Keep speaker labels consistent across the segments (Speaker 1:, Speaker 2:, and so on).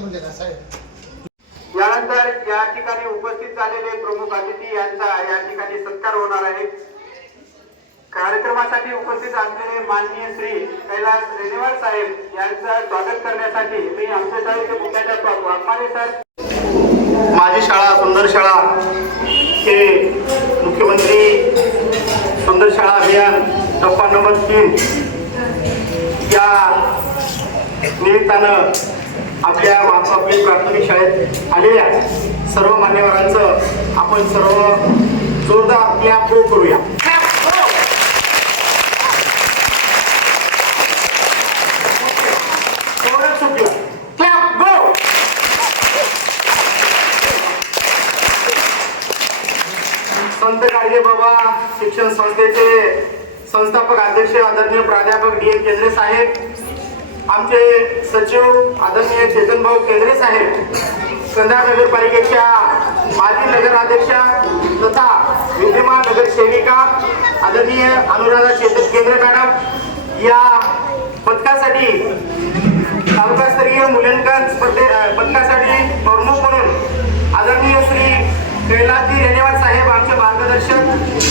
Speaker 1: म्हणजे
Speaker 2: यानंतर या ठिकाणी उपस्थित झालेले प्रमुख अतिथी यांचा या ठिकाणी सत्कार होणार आहे. कार्यक्रमासाठी उपस्थित असलेले माननीय श्री कैलास रेणेवाल साहेब यांचं स्वागत करण्यासाठी मी आमच्या शाळेचे मुख्याध्यापक वाघमारे सर. माझी शाळा सुंदर शाळा हे मुख्यमंत्री सुंदर शाळा अभियान टप्पा नंबर तीन या निमित्तानं आपल्या महात्मा प्राथमिक शाळेत आलेल्या सर्व मान्यवरांचं आपण सर्व जोरदार क्लॅप गो करूया. संत काळजे बाबा शिक्षण संस्थेचे संस्थापक अध्यक्ष आदरणीय प्राध्यापक डी एम केंद्रे साहेब आमचे सचिव आदरणीय चेतनभाऊ केंद्रे साहेब कंधार नगरपालिकेच्या माजी नगराध्यक्षा तथा विद्यमान नगरसेविका आदरणीय अनुराधा चेतन केंद्रे मॅडम या पथकासाठी तालुकास्तरीय मूल्यांकन स्पर्धे पथकासाठी प्रमुख म्हणून आदरणीय श्री कैलासजी रेणेवाड साहेब आमचे मार्गदर्शक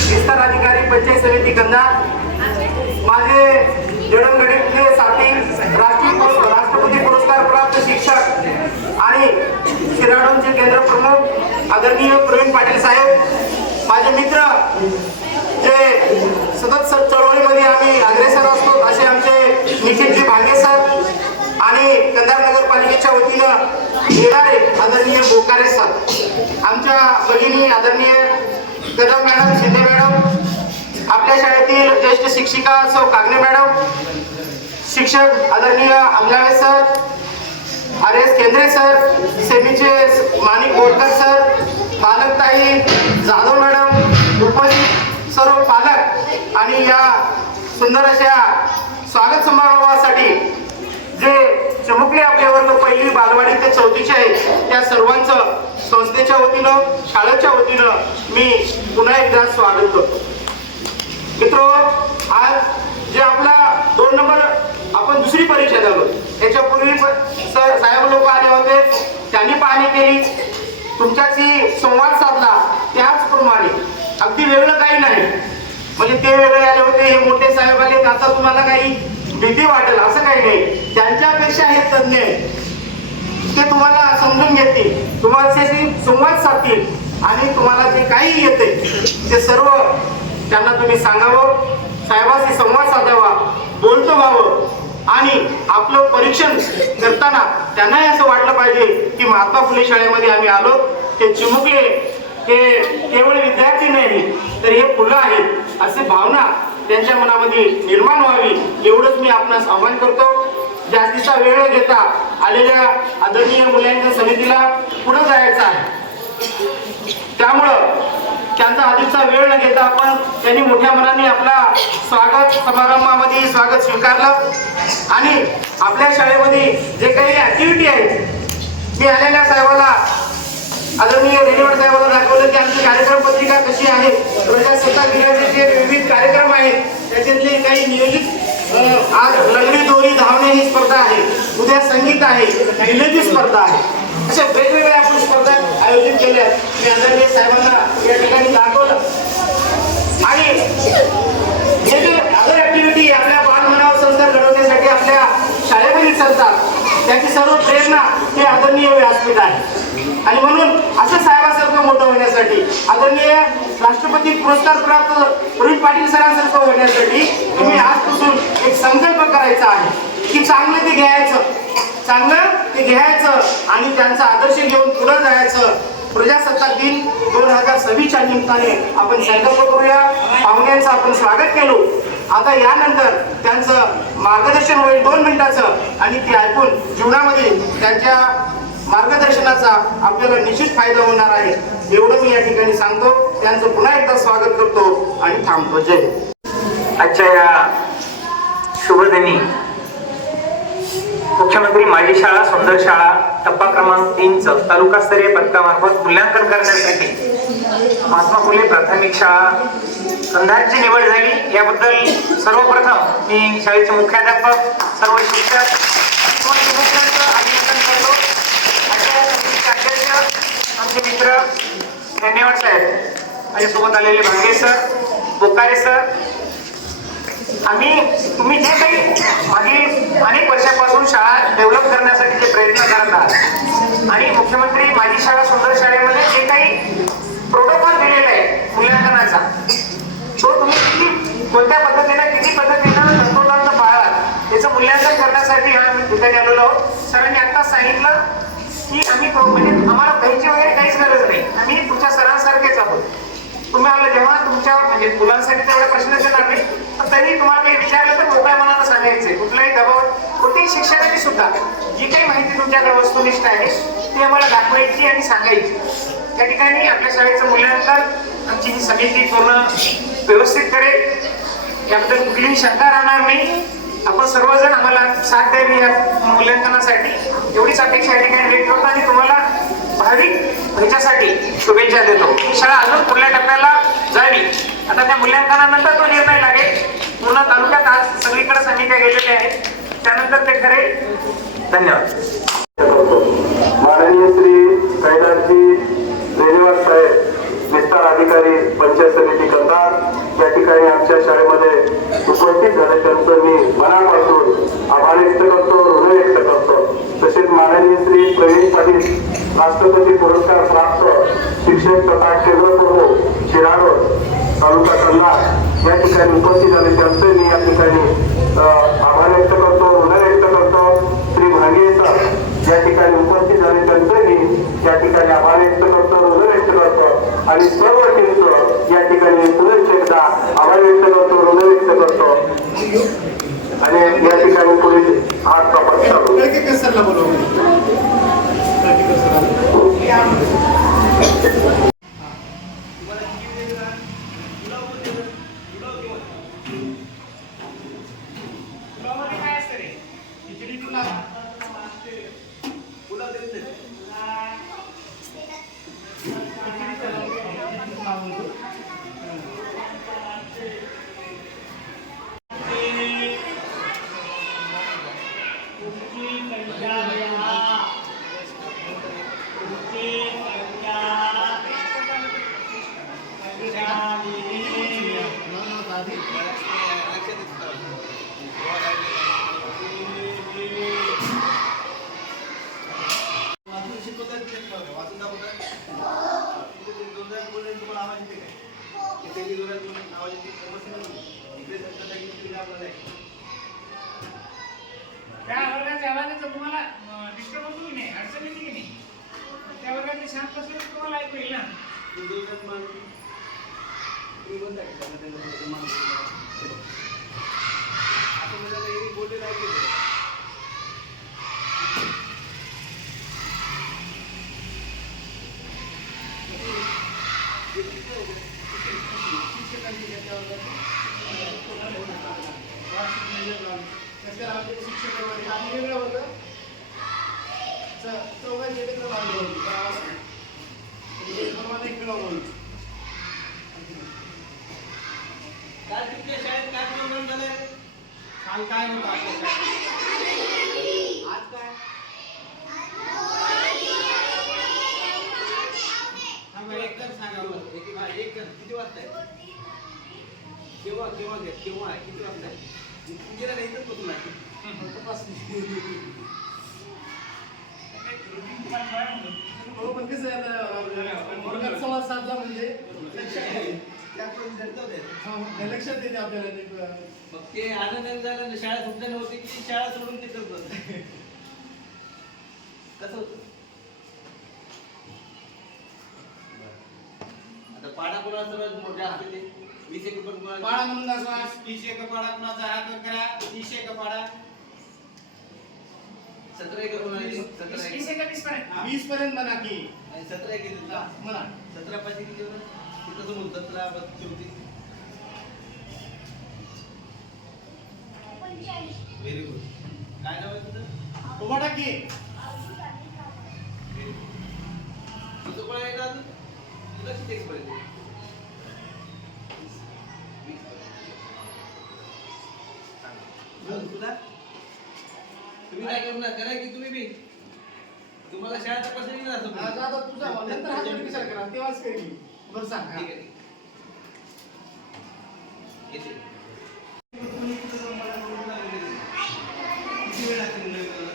Speaker 2: विस्तार अधिकारी पंचायत समिती कंधार माझे जडणघडणीसाठी राष्ट्रीय राष्ट्रपती पुरस्कार प्राप्त शिक्षक आणि शिराडोंचे केंद्र प्रमुख आदरणीय प्रवीण पाटील साहेब माझे मित्र जे सतत चळवळीमध्ये आम्ही अग्रेसर असतो असे आमचे निखिलजी भांगे सर आणि कंधार नगरपालिकेच्या वतीनं येणारे आदरणीय बोकारे सर आमच्या भगिनी आदरणीय कदम मॅडम शिंदे मॅडम आपल्या शाळेतील ज्येष्ठ शिक्षिका सौ कागणे मॅडम शिक्षक आदरणीय Amlawe sir R S Kendre sir सेमीचे Manik Borkar sir पालकताई जाधव मॅडम उपस्थित सर्व पालक आणि या सुंदर अशा स्वागत समारोहासाठी जे चमुकले आपले वर्ग पहिली बालवाडी ते चौथीचे आहेत त्या सर्वांचं संस्थेच्या वतीनं शाळेच्या वतीनं मी पुन्हा एकदा स्वागत करतो. मित्रो आज जे आपला दोन नंबर आपण दुसरी परीक्षा झालो याच्यापूर्वी साहेब लोक आले होते. त्यांनी पाहणी केली. तुमच्याशी संवाद साधला. त्याचप्रमाणे अगदी वेगळं काही नाही. म्हणजे ते वेगळे आले होते हे मोठे साहेब आले. आता तुम्हाला काही भीती वाटेल असं काही नाही. त्यांच्यापेक्षा हे तज्ञ ते तुम्हाला समजून घेतील. तुम्हाला संवाद साधतील. आणि तुम्हाला जे काही येते ते सर्व त्यांना तुम्ही सांगावं? साहेबाशी संवाद साधावा बोलतो व्हावं. आणि आपलं परीक्षण करताना त्यांनाही असं वाटलं पाहिजे की महात्मा फुले शाळेमध्ये आम्ही आलो. ते चिमुकले. हे केवळ विद्यार्थी नाही तर हे फुलं आहेत. असे भावना त्यांच्या मनामध्ये निर्माण व्हावी एवढंच मी आपणास आव्हान करतो. जास्तीचा वेळ घेता आलेल्या आदरणीय मूल्यांकन समितीला पुढे जायचं आहे. त्यामुळं त्यांचा अधिकचा वेळ न घेता आपण त्यांनी मोठ्या मनाने आपला स्वागत समारंभामध्ये स्वागत स्वीकारलं. आणि आपल्या शाळेमध्ये जे काही ऍक्टिव्हिटी आहेत मी आलेल्या साहेबाला आदरणीय रेणीवड साहेबाला दाखवलं की आमची कार्यक्रम पत्रिका कशी आहे प्रजासत्ताक दिनाचे जे विविध कार्यक्रम आहेत त्याच्यातले काही नियोजित आज लंगडी दोरी धावणे ही स्पर्धा आहे उद्या संगीत आहे जिलेबी स्पर्धा आहे. अशा वेगवेगळ्या आपण स्पर्धा आयोजित केल्या मी आदरणीय साहेबांना या ठिकाणी दाखवलं. आणि हे जे अदर ऍक्टिव्हिटी आपल्या बालमनावर संस्कार घडवण्यासाठी आपल्या शाळेमध्ये संस्था त्याची सर्व प्रेरणा हे आदरणीय व्यासपीठ आहे. आणि म्हणून असं साहेबासारखं मोठं होण्यासाठी आदरणीय राष्ट्रपती पुरस्कार प्राप्त प्रवीण पाटील सरांसारखं होण्यासाठी तुम्ही आजपासून एक संकल्प करायचा आहे की चांगलं ते घ्यायचं. चांगलं ते घ्यायचं आणि त्यांचा आदर्श घेऊन पुढे जायचं. प्रजासत्ताक दिन दोन हजार सव्वीसच्या निमित्ताने आपण संकल्प करूया. पाहुण्यांचं आपण स्वागत केलो. आता यानंतर त्यांचं मार्गदर्शन होईल दोन मिनिटाचं आणि ते ऐकून जीवनामध्ये त्यांच्या मार्गदर्शनाचा आपल्याला निश्चित फायदा होणार आहे. एवढं मी या ठिकाणी सांगतो. त्यांचं पुन्हा एकदा स्वागत करतो आणि थांबतो. जय अच्छा
Speaker 3: आजच्या या शुभदिनी. मुख्यमंत्री माझी शाळा सुंदर शाळा टप्पा क्रमांक तीनचं तालुकास्तरीय पथकामार्फत मूल्यांकन करण्यासाठी महात्मा फुले प्राथमिक शाळा. कंधारची निवड झाली. याबद्दल सर्वप्रथम मी शाळेचे मुख्याध्यापक सर्व शिक्षक करतो. मित्र धन्यवाद साहेब. माझ्यासोबत आलेले भागे सर बोकारे सर आम्ही तुम्ही जे काही मागील अनेक वर्षापासून शाळा डेव्हलप करण्यासाठी जे प्रयत्न करत आहात आणि मुख्यमंत्री माझी शाळा सुंदर शाळेमध्ये जे काही प्रोटोकॉल दिलेला आहे मूल्यांकनाचा तो तुम्ही किती कोणत्या पद्धतीने किती पद्धतीनं तंतोतंत पाळाल याचं मूल्यांकन करण्यासाठी आम्ही ठिकाणी आलेलो आहोत. सरांनी आत्ताच सांगितलं की आम्ही म्हणजे आम्हाला पैसे वगैरे काहीच गरज नाही. आम्ही तुमच्या सरांसारखेच आहोत. तुम्ही आलं जेव्हा तुमच्या म्हणजे मुलांसाठी तेवढे प्रश्न येणार नाही. पण तरी तुम्हाला काही विचारलं तर मोकळ्या मनाला सांगायचे कुठलाही दबाव कोणत्याही शिक्षकांनी सुद्धा. जी काही माहिती तुमच्याकडे वस्तुनिष्ठ आहे ती आम्हाला दाखवायची आणि सांगायची. त्या ठिकाणी आपल्या शाळेचं मूल्यांकन आमची ही समिती पूर्ण व्यवस्थित करेल. याबद्दल कुठलीही शंका राहणार नाही. आपण सर्वजण आम्हाला साथ द्यावी या मूल्यांकनासाठी. एवढीच अपेक्षा या ठिकाणी व्यक्त करतो आणि तुम्हाला भाविक ह्याच्यासाठी शुभेच्छा देतो. ही शाळा अजून पुढल्या टप्प्याला जावी. आता त्या मूल्यांकनानंतर तो निर्णय लागेल. पूर्ण तालुक्यात आज सगळीकडे समित्या गेलेल्या आहेत. त्यानंतर ते खरे धन्यवाद.
Speaker 4: माननीय श्री कैलासजी रेणीवार साहेब विस्तार अधिकारी पंचायत समिती कंधार या ठिकाणी आमच्या शाळेमध्ये उपस्थित झाले त्यांचं मी मनापासून आभार व्यक्त करतो ऋण व्यक्त करतो तसेच माननीय श्री प्रवीण पाटील राष्ट्रपती पुरस्कार प्राप्त शिक्षक तथा केंद्रप्रमुख शिराडो तालुका कंधार या ठिकाणी उपस्थित झाले. त्यांचे मी या ठिकाणी आभार व्यक्त करतो हृदय व्यक्त करतो. श्री भांगे सर या ठिकाणी उपस्थित झाले. त्यांचंही या ठिकाणी आभार व्यक्त करतो हृदय व्यक्त करतो. आणि सर्व टीमचं या ठिकाणी पुनश्च एकदा आभार व्यक्त करतो. होतं.
Speaker 5: काल तुमच्या शाळेत काय प्रोग्राम झाले? काल काय होतं आज? काय? सांगा एक तर सांगा बरं. एक हा, एक तर किती वाजता आहे? केव्हा केव्हा घ्या केव्हा आहे? किती वाजता आहे? पूजेला नाही तर कुठून आहे.
Speaker 1: हो, पण कसं आहे आता, वर्गात संवाद साधला म्हणजे लक्षात येते. हा, हे आपल्याला ते,
Speaker 5: मग ते आनंद झालं ना शाळा सुटल्या नव्हती की शाळा सोडून ते करत होते. कसं होतं आता पाडा कोणाला सर्वात मोठ्या असते ते वीस एक कोणाला
Speaker 1: पाडा म्हणून दाखवा.
Speaker 5: तीस एक पाडा कोणाचा हात वर करा तीस एक पाडा सतरा एकर कोणाला येते? सतरा एकर
Speaker 1: वीस पर्यंत म्हणा की
Speaker 5: आणि सतरा एकर येते का?
Speaker 1: म्हणा
Speaker 5: सतरा किती होतं तिथं समोर सतरा चौतीस. व्हेरी गुड काय नाव आहे तुझं?
Speaker 1: उभा टाक की
Speaker 5: तुझं कोण आहे तुला किती पाहिजे तुला? तुम्ही काय करणार करा की तुम्ही बी. तुम्हाला शाळेचा प्रश्न नाही
Speaker 1: आज आता तुझा नंतर हा तुम्ही विचार करा तेव्हाच कळली. बरं सांग.
Speaker 5: ठीक आहे येते. किती वेळ लागतील नवीन करायला?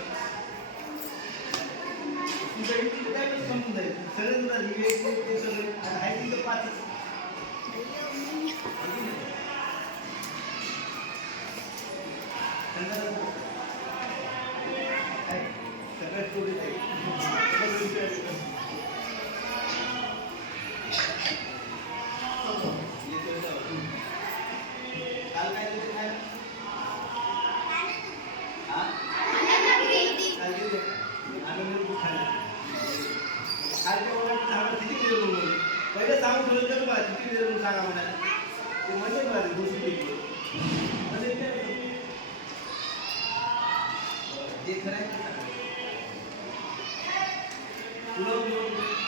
Speaker 5: तुमच्या इथे काय वेळ संपून जाईल सगळं तुला दिवे ते ते सगळे. आता आहे तिथं पाचच सगळ्यात तुला